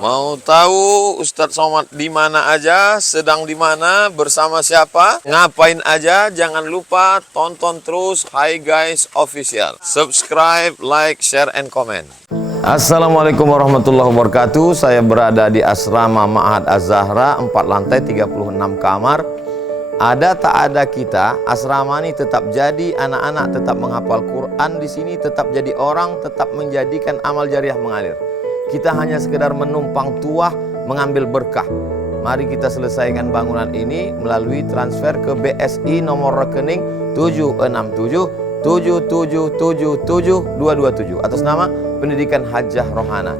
Mau tahu Ustadz Somad di mana aja, sedang di mana, bersama siapa, ngapain aja? Jangan lupa tonton terus Hi Guys Official. Subscribe, like, share, and comment. Assalamualaikum warahmatullahi wabarakatuh. Saya berada di asrama Ma'had Az-Zahra, 4 lantai 36 kamar. Ada tak ada kita, asrama ini tetap jadi, anak-anak tetap menghafal Quran di sini, tetap jadi orang, tetap menjadikan amal jariah mengalir. Kita hanya sekedar menumpang tuah, mengambil berkah. Mari kita selesaikan bangunan ini melalui transfer ke BSI nomor rekening 76777772227 atas nama Pendidikan Hajah Rohana,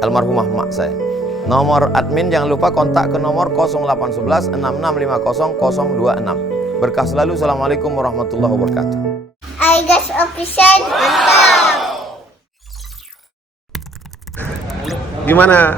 almarhumah mak saya. Nomor admin jangan lupa kontak ke nomor 0811 6650 026. Berkah selalu. Assalamualaikum warahmatullahi wabarakatuh. Hi Guys Official, mantap. Gimana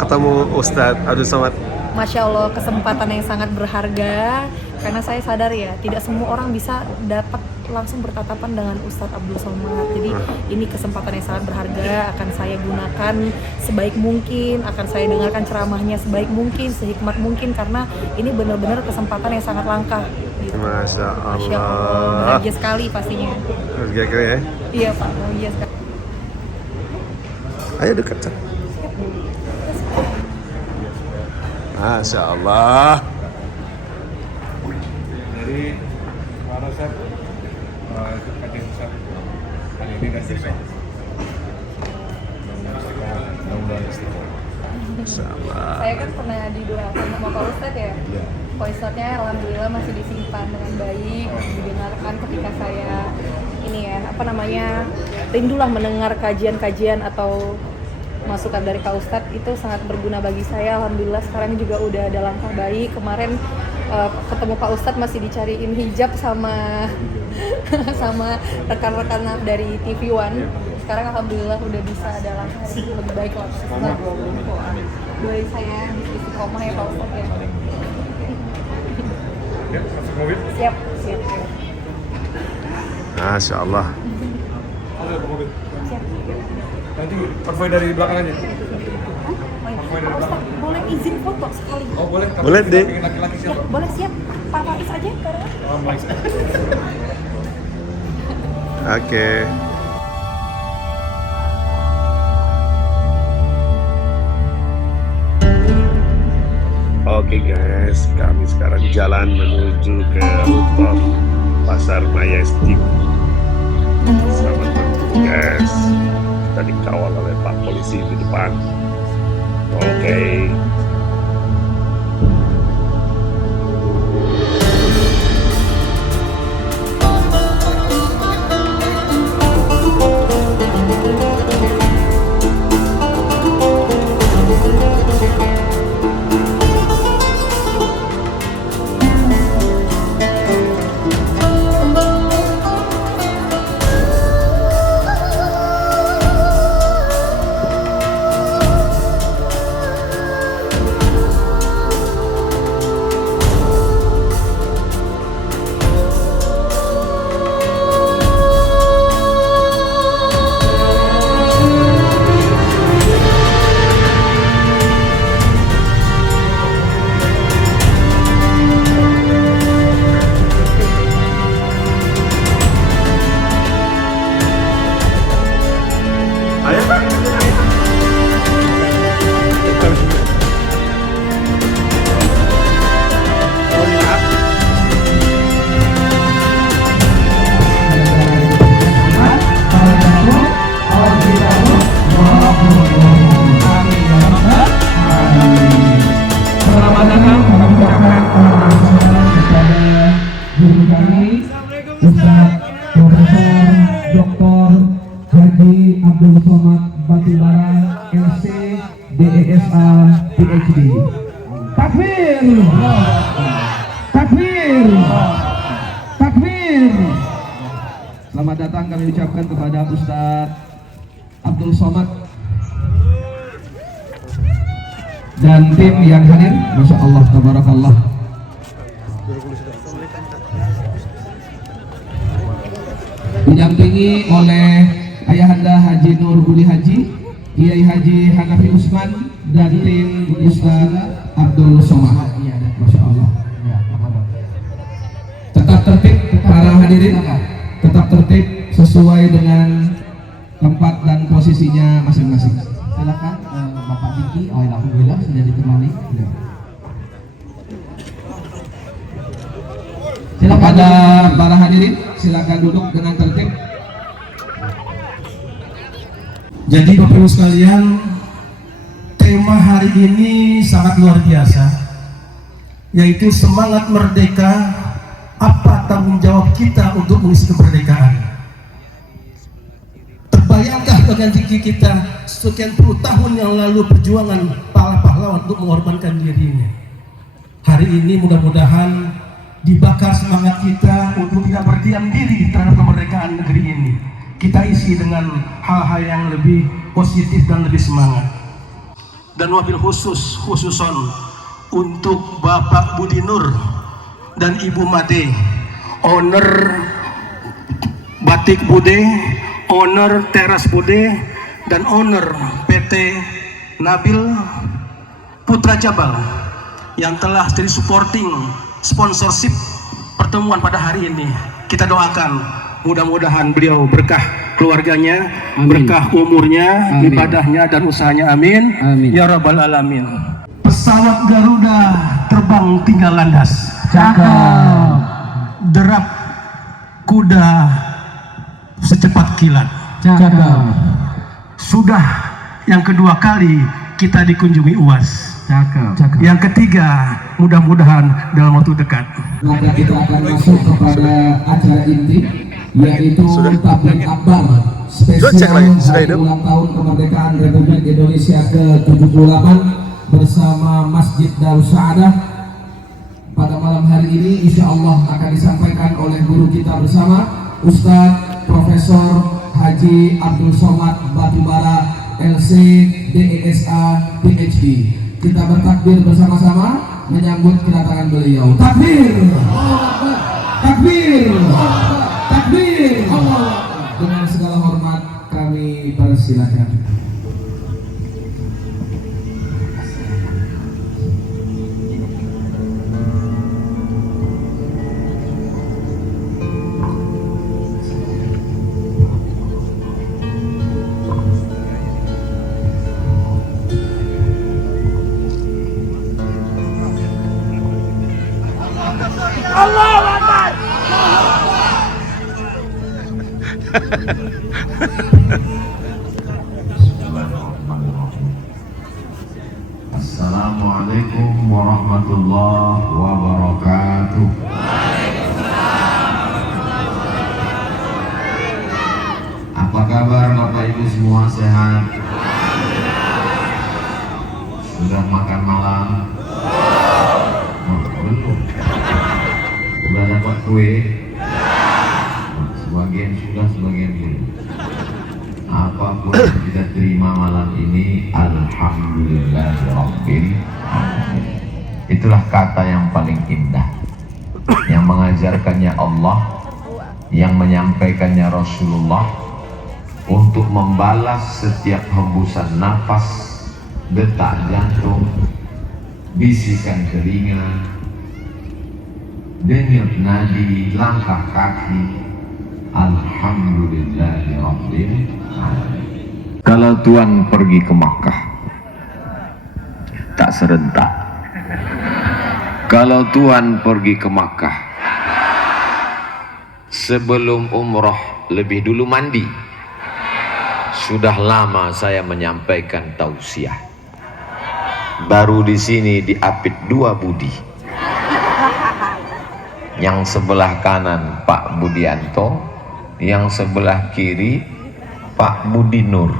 ketemu Ustadz Abdul Somad? Masya Allah, kesempatan yang sangat berharga. Karena saya sadar ya, tidak semua orang bisa dapat langsung bertatapan dengan Ustadz Abdul Somad. Jadi ini kesempatan yang sangat berharga. Akan saya gunakan sebaik mungkin, akan saya dengarkan ceramahnya sebaik mungkin, sehikmat mungkin. Karena ini benar-benar kesempatan yang sangat langka gitu. Masya Allah. Masya Allah, bahagia sekali pastinya. Bahagia sekali ya? Iya Pak, bahagia sekali. Ayo dekat, Cak. Masya Allah. Jadi para Ustaz, kajian Ustaz hari ini dan besok mudah-mudahan istiqomah. Masya Allah. Saya kan pernah didoakan sama Pak Ustadz ya. Pak Ustadznya alhamdulillah masih disimpan dengan baik, didengarkan ketika saya ini ya, rindulah mendengar kajian-kajian atau masukan dari Pak Ustadz. Itu sangat berguna bagi saya. Alhamdulillah sekarang juga udah ada langkah baik. Kemarin ketemu Pak Ustadz masih dicariin hijab sama sama rekan-rekan dari TV One. Sekarang alhamdulillah udah bisa ada langkah yang lebih baik lah. Doain saya bisa istiqomah ya Pak Ustadz ya. Ya, masuk mobil. Siap. Masya Allah. Masuk ke mobil. Siap. Nanti konvoy dari belakang aja. Pak Ustadz, boleh izin foto sekali? Oh boleh. Tapi Boleh, Dek. pengen laki-laki Ya, siapa? boleh, siap. Pak Faiz aja karena Oh, nice. Oke. Oke guys, kami sekarang jalan menuju ke rooftop Pasar Majestic. Selamat bertugas. Kita dikawal oleh Pak Polisi di depan. Oke. Selamat datang kami ucapkan kepada guru kami Ustaz Profesor Dr. Haji Abdul Somad Batubara LC DESA PhD. Takbir! Takbir! Takbir! Selamat datang kami ucapkan kepada Ustaz Abdul Somad dan tim yang hadir. Masya Allah, tabarakallah. Didampingi oleh Ayahanda Haji Nur Budi Haji Kiai Haji Hanafi Usman dan tim Ustaz Abdul Somad. Masya Allah. Tetap tertib para hadirin, tetap tertib sesuai dengan tempat dan posisinya masing-masing. Silakan Bapak Diki. Alhamdulillah sudah ditemani. Silakan pada para hadirin, silakan duduk dengan tertib. Jadi Bapak Ibu sekalian, tema hari ini sangat luar biasa, yaitu semangat merdeka, apa tanggung jawab kita untuk mengisi kemerdekaan. Terbayangkah dengan diri kita sekian puluh tahun yang lalu perjuangan para pahlawan untuk mengorbankan dirinya. Hari ini mudah-mudahan dibakar semangat kita untuk tidak berdiam diri terhadap kemerdekaan negeri ini. Kita isi dengan hal-hal yang lebih positif dan lebih semangat. Dan wabil khususon untuk Bapak Budi Nur dan Ibu Made, owner Batik Bude, owner Teras Bude, dan owner PT Nabil Putra Jabal yang telah jadi supporting sponsorship pertemuan pada hari ini. Kita doakan mudah-mudahan beliau berkah keluarganya, amin. Berkah umurnya, amin. Ibadahnya dan usahanya, amin. Amin. Ya Rabbal Alamin. Pesawat Garuda terbang tinggal landas. Cakep. Derap kuda secepat kilat. Cakep. Sudah yang kedua kali kita dikunjungi UAS. Cakep. Yang ketiga, mudah-mudahan dalam waktu dekat. Maka kita akan masuk kepada acara inti, yaitu tablik akbar spesial hari ulang tahun kemerdekaan Republik Indonesia ke-78 bersama Masjid Darus Saadah. Pada malam hari ini insya Allah akan disampaikan oleh guru kita bersama, Ustadz Profesor Haji Abdul Somad Batubara LC DSA PhD. Kita bertakbir bersama-sama menyambut kedatangan beliau. Takbir! Takbir! Takbir! Dengan segala hormat kami persilakan. Assalamualaikum warahmatullahi wabarakatuh. Apa kabar Bapak Ibu semua, sehat? Sudah makan malam? Belum. Sudah dapat kue? Sebagian sudah, sebagian belum. Apapun yang kita terima malam ini, alhamdulillahirabbil alamin. Itulah kata yang paling indah, yang mengajarkannya Allah, yang menyampaikannya Rasulullah, untuk membalas setiap hembusan nafas, detak jantung, bisikan telinga, denyut nadi, langkah kaki. Alhamdulillahirabbil alamin. Kalau Tuhan pergi ke Makkah, tak serentak. Kalau Tuhan pergi ke Makkah, sebelum umroh lebih dulu mandi. Sudah lama saya menyampaikan tausiah. Baru di sini diapit dua budi. Yang sebelah kanan Pak Budianto, yang sebelah kiri Pak Budi Nur.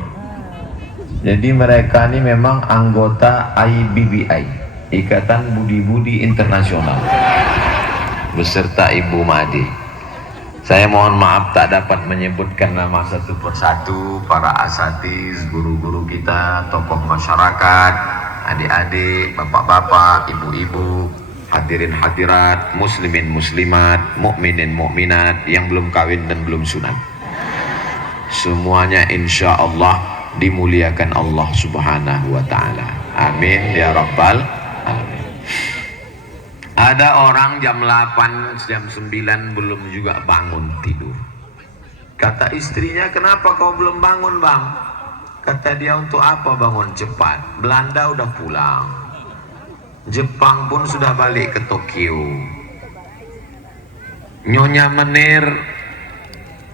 Jadi mereka ini memang anggota IBBI, Ikatan Budi-Budi Internasional, beserta Ibu Made. Saya mohon maaf tak dapat menyebutkan nama satu persatu para asatiz, guru-guru kita, tokoh masyarakat, adik-adik, bapak-bapak, ibu-ibu, hadirin hadirat, muslimin muslimat, mukminin mukminat yang belum kawin dan belum sunat. Semuanya insya Allah dimuliakan Allah Subhanahu wa Ta'ala. Amin ya Rabbal alamin. Ada orang jam 8, jam 9 belum juga bangun tidur. Kata istrinya, kenapa kau belum bangun bang? Kata dia, untuk apa bangun cepat? Belanda udah pulang, Jepang pun sudah balik ke Tokyo, Nyonya Menir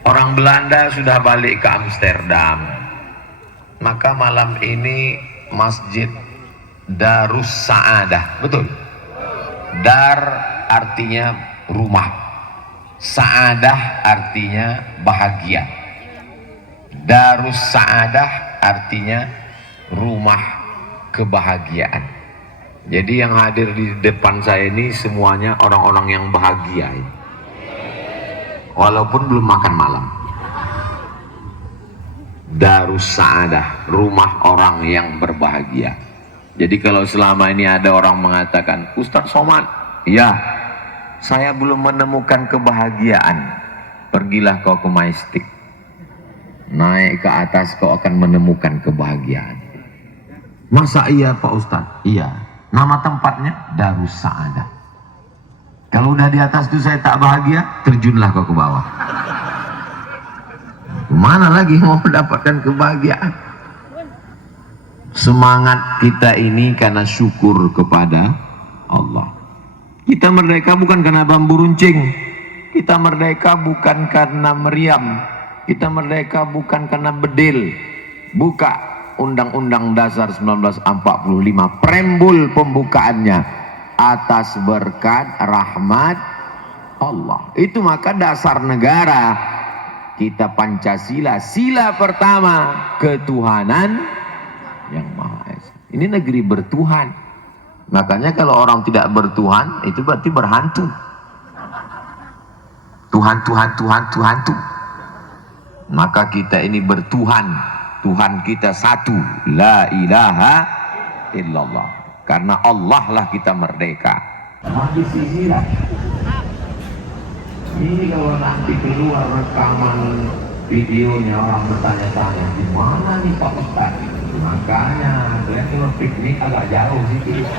orang Belanda sudah balik ke Amsterdam. Maka malam ini Masjid Darus Saadah, betul? Dar artinya rumah, Saadah artinya bahagia. Darus Saadah artinya rumah kebahagiaan. Jadi yang hadir di depan saya ini semuanya orang-orang yang bahagia, walaupun belum makan malam. Darus Saadah, rumah orang yang berbahagia. Jadi kalau selama ini ada orang mengatakan, Ustadz Somad, ya saya belum menemukan kebahagiaan, pergilah kau ke Majestic, naik ke atas kau akan menemukan kebahagiaan. Masa iya Pak Ustadz? Iya. Nama tempatnya Darus Saadah. Kalau udah di atas itu saya tak bahagia, terjunlah kau ke bawah. Mana lagi mau mendapatkan kebahagiaan? Semangat kita ini karena syukur kepada Allah. Kita merdeka bukan karena bambu runcing. Kita merdeka bukan karena meriam. Kita merdeka bukan karena bedil. Buka Undang-Undang Dasar 1945, preambul pembukaannya, atas berkat rahmat Allah. Itu maka dasar negara kita Pancasila, sila pertama, ketuhanan yang Maha Esa. Ini negeri bertuhan. Makanya kalau orang tidak bertuhan, itu berarti berhantu. Tuhan, Tuhan, Tuhan, Tuhan, Tuhan. Maka kita ini bertuhan. Tuhan kita satu, la ilaha illallah. Karena Allah lah kita merdeka. Mati sisilah. Ini kalau nanti keluar rekaman videonya, orang bertanya-tanya, di mana nih Pak Ustadz? Makanya kalian kalau piknik agak jauh sedikit.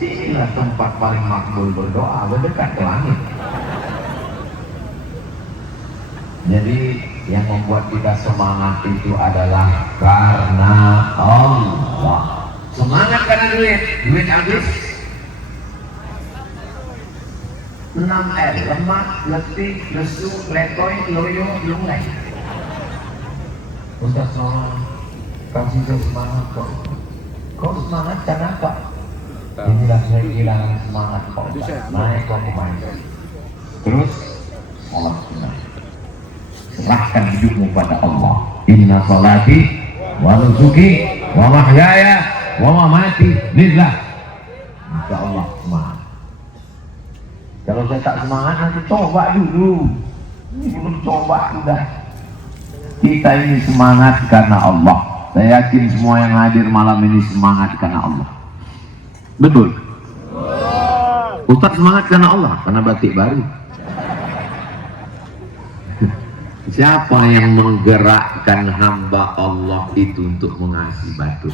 Sinilah tempat paling makbul berdoa, berdekat ke langit. Jadi yang membuat kita semangat itu adalah karena Allah. Semangat karena duit, duit habis. 6L, lemak, letih, lesu, letoy, loyo, lungai. Ustaz Somad, kasih saya semangat kok. Kok semangat karena apa? Inilah saya kehilangan semangat kok. Naik kok kemarin. Terus Allah sunnah. Serahkan hidupmu pada Allah. Inna salati wa nusuki wa mahyaya wa mamati lillah. Insya Allah semangat. Kalau saya tak semangat, nanti coba dulu. Ini belum coba sudah. Kita ini semangat karena Allah. Saya yakin semua yang hadir malam ini semangat karena Allah. Betul? Ustaz semangat karena Allah, karena batik baru. Siapa yang menggerakkan hamba Allah itu untuk mengasihi batu?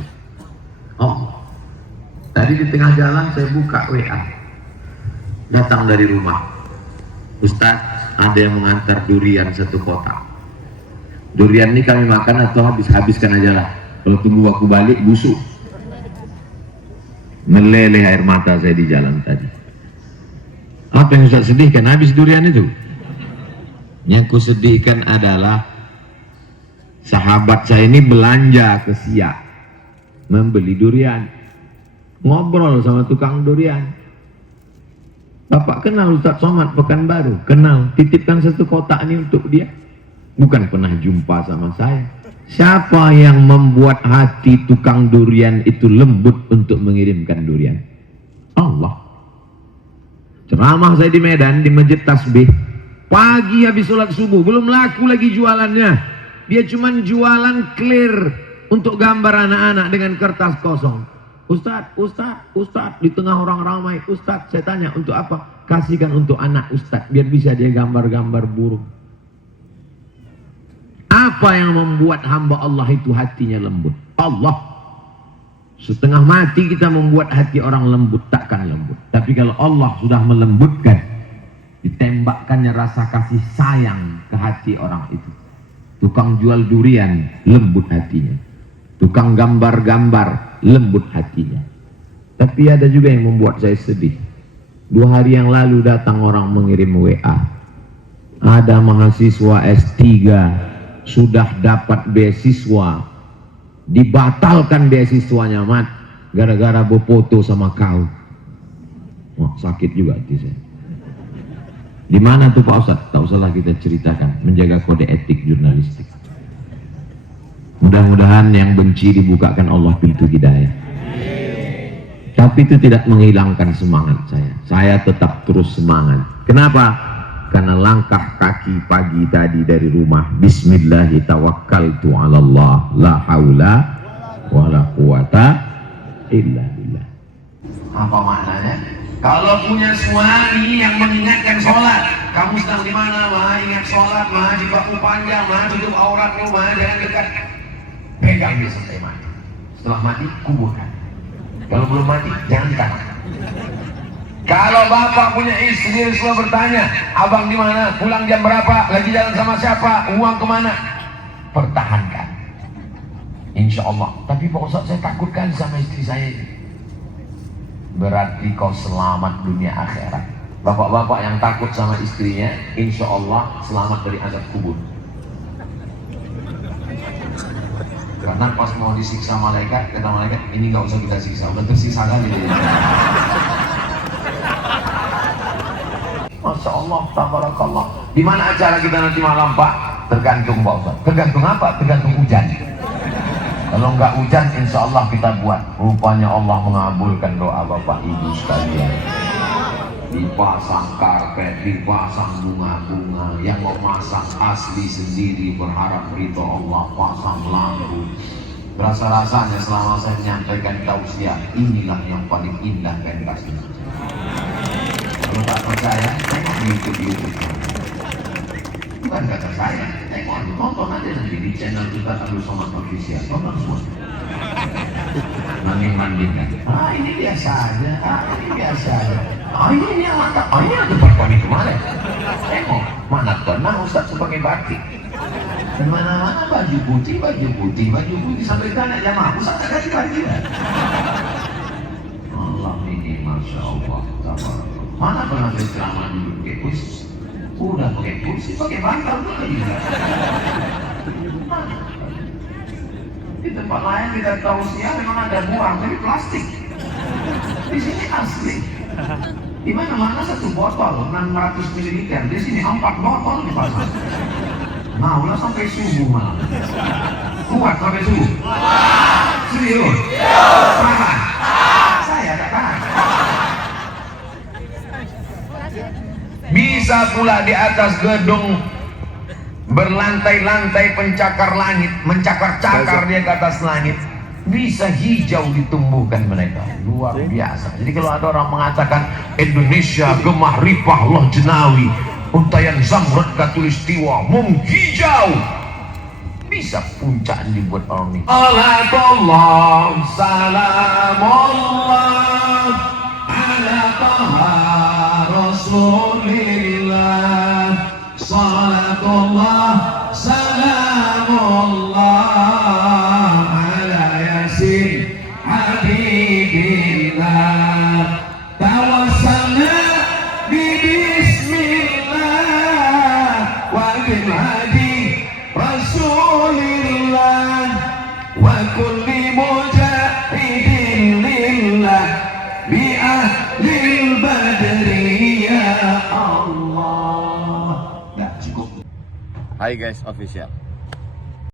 Oh, tadi di tengah jalan saya buka WA, datang dari rumah, Ustaz ada yang mengantar durian 1 kotak. Durian ini kami makan atau habiskan aja lah, kalau tunggu aku balik busuk. Meleleh air mata saya di jalan tadi. Apa yang Ustaz sedihkan? Habis durian itu. Yang kusedihkan adalah sahabat saya ini belanja ke Siak, membeli durian, ngobrol sama tukang durian. Bapak kenal Ustaz Somad Pekanbaru? Kenal. Titipkan 1 kotak ini untuk dia. Bukan pernah jumpa sama saya. Siapa yang membuat hati tukang durian itu lembut untuk mengirimkan durian? Allah. Ceramah saya di Medan, di Masjid Tasbih. Pagi habis sholat subuh, belum laku lagi jualannya. Dia cuma jualan clear untuk gambar anak-anak dengan kertas kosong. Ustadz, Ustadz, Ustadz, di tengah orang ramai. Ustadz, saya tanya untuk apa? Kasihkan untuk anak Ustadz, biar bisa dia gambar-gambar burung. Apa yang membuat hamba Allah itu hatinya lembut? Allah. Setengah mati kita membuat hati orang lembut, takkan lembut. Tapi kalau Allah sudah melembutkan, ditembakkannya rasa kasih sayang ke hati orang itu. Tukang jual durian, lembut hatinya. Tukang gambar-gambar, lembut hatinya. Tapi ada juga yang membuat saya sedih. 2 hari yang lalu datang orang mengirim WA. Ada mahasiswa S3 sudah dapat beasiswa, dibatalkan beasiswanya, Mat, gara-gara berfoto sama kau. Wah, sakit juga hati saya. Di mana tuh Pak Ustadz? Tak usahlah kita ceritakan, menjaga kode etik jurnalistik. Mudah-mudahan yang benci dibukakan Allah pintu hidayah. Tapi itu tidak menghilangkan semangat saya. Saya tetap terus semangat. Kenapa? Karena langkah kaki pagi tadi dari rumah, bismillahi tawakkaltu ala Allah, la haula wa la quwata illa billah. Apa maknanya? Kalau punya suami yang mengingatkan sholat, kamu sedang di mana, mah? Ingat sholat, mah? Di bahu panjang, mah? Tutup auratmu, mah? Jangan dekat. Pegang dia sampai mati. Setelah mati, kuburkan. Kalau belum mati, jangan tahan. Kalau bapak punya istri selalu bertanya, abang di mana, pulang jam berapa, lagi jalan sama siapa, uang kemana, pertahankan, insya Allah. Tapi Pak Ustadz, saya takutkan sama istri saya. Berarti kau selamat dunia akhirat. Bapak-bapak yang takut sama istrinya, insya Allah selamat dari azab kubur. Karena pas mau disiksa malaikat, kata malaikat, ini gak usah kita siksa, udah tersiksa kan ini. Masya Allah, tabarakallah. Di mana acara kita nanti malam, Pak? Tergantung Pak Ustaz. Tergantung apa? Tergantung hujan. Kalau nggak hujan, insya Allah kita buat. Rupanya Allah mengabulkan doa Bapak Ibu sekalian. Dipasang karpet, dipasang bunga-bunga. Yang mau masang asli sendiri, berharap ridho Allah, pasang lampu. Rasa-rasanya selama saya menyampaikan tausiah, inilah yang paling indah pentas ini. Kalau tak percaya, tengok di YouTube. Bukan kata saya, tengok, tonton aja nanti di channel kita Abdul Somad Official. Tonton semua. Banding-bandingkan. Ah, ini biasa aja. Ah, ini biasa aja. Ah, ini yang mantap. Ah, ini yang tempat kami kemarin. Tengok, mana pernah Ustaz sebagai batik. Di mana-mana baju putih sampai tanya jamaah Ustaz ada di baju. Allah ini Masya Allah. Mana pernah saya ceramah dulu pakai kursi? Udah pakai kursi, pakai bantal juga. Di tempat lain kita tahu siang memang ada buang, tapi plastik. Di sini asli. Di mana-mana 1 botol 600 ml. Di sini 4 botol dipasang. Maulah sampai subuh malam. Kuat sampai subuh. Serius? Tahan? Saya tak tahan. Bisa pula di atas gedung berlantai-lantai pencakar langit, mencakar-cakar dia ke atas langit, bisa hijau ditumbuhkan mereka, luar biasa. Jadi kalau ada orang mengatakan Indonesia gemah ripah loh jenawi, untayan zamrud katulistiwa menghijau, bisa puncak dibuat orang ini. Salatullah salamullah ala taha Rasulillah, salatullah salamullah ala yasin habibillah, tawassalna bi bismillah wa bil hadi Rasulillah wa kulli mujahidin lillah bi ahlil badri ya Allah. Hai guys official.